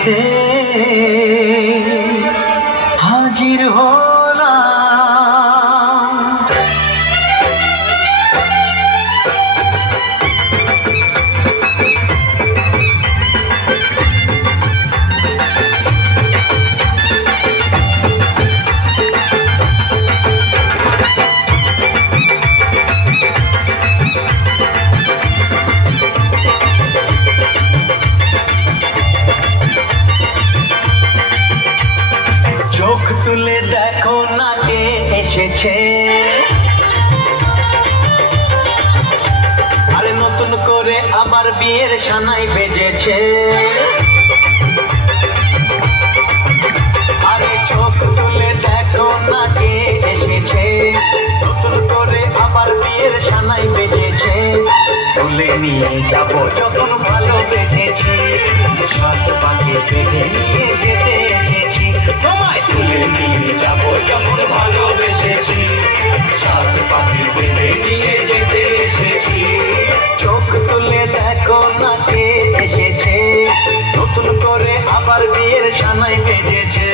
বাড়িতে হাজির হলাম। চোখ তুলে দেখো না কে এসেছে, আরে নতুন করে আবার বিয়ের সানাই বেজেছে। আরে চোখ তুলে দেখো না কে এসেছে, নতুন করে আবার বিয়ের সানাই বেজেছে। তুলে নিয়ে যাব যখন ভালোবেসেছি, সাত পাখি বেঁধে নিয়ে যেতে এসেছি। তোমায় তুলে নিয়ে যাব যখন ভালোবেসেছি, সাত পাখি বেঁধে নিয়ে যেতে এসেছি। চোখ তুলে দেখো না কে এসেছে, নতুন করে আবার বিয়ের সানাই বেজেছে।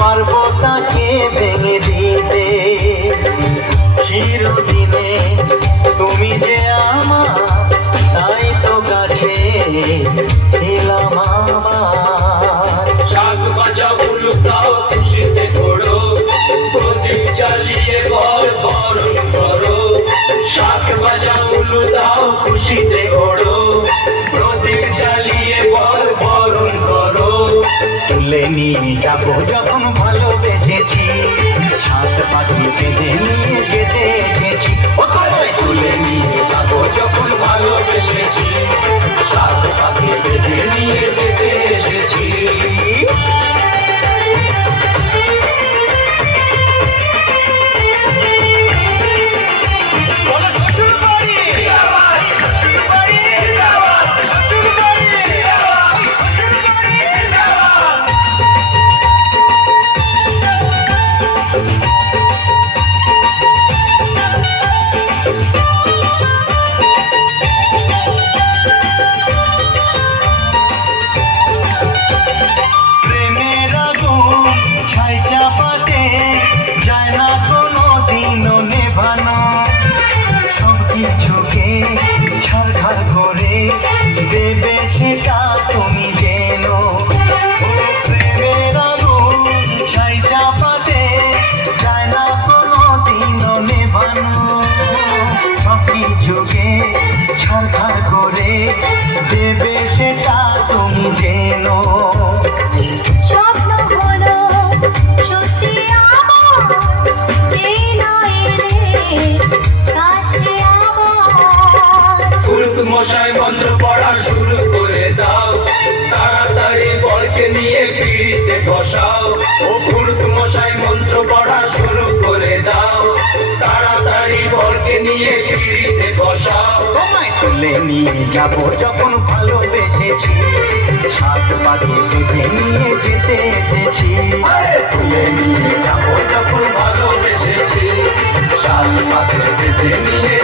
পারবো তাকে ভেঙে দিতে। চিরদিনে তুমি যে আমার, তাই তো কাছে এলাম আমার। শাক ভাজা উলুটাও খুশিতে ঘোড়ো, প্রদীপ জ্বালিয়ে ঘর বরণ করো। শাক ভাজা উলুটাও খুশিতে ঘোড়ো, প্রদীপ জ্বালিয়ে ঘর বরণ করো। তুলে নিয়ে যাব যখন ভালোবেসেছি, সাত পাখি বেঁধে নিয়ে যেতে এসেছি। তুলে নিয়ে যাব যখন ভালোবেসেছি, সাত পাখি বেঁধে নিয়ে যেতে এসেছি। ছাড়খাড় করে দেবে সেটা তুমি জেনো, প্রেমের আগুন ছাই চাপাতে যায় না কোনো দিনও নেভানো। সব কিছুকে ছাড়খাড় করে দেবে সেটা তুমি জেনো। স্বপ্ন হলো সত্যি আমার, এই নয় রে কাছে মশাই মন্ত্র পড়া শুরু করে দাও, তাড়াতাড়ি বরকে নিয়ে পিড়িতে বসাও। ও পুরুত মশাই মন্ত্র পড়া শুরু করে দাও, তাড়াতাড়ি বরকে নিয়ে পিড়িতে বসাও। তোমায় তুলে নিয়ে যাব যখন ভালোবেসেছি, সাত পাখি বেঁধে নিয়ে যেতে এসেছি। তুলে নিয়ে যাব যখন ভালোবেসেছি, সাত পাখি বেঁধে নিয়ে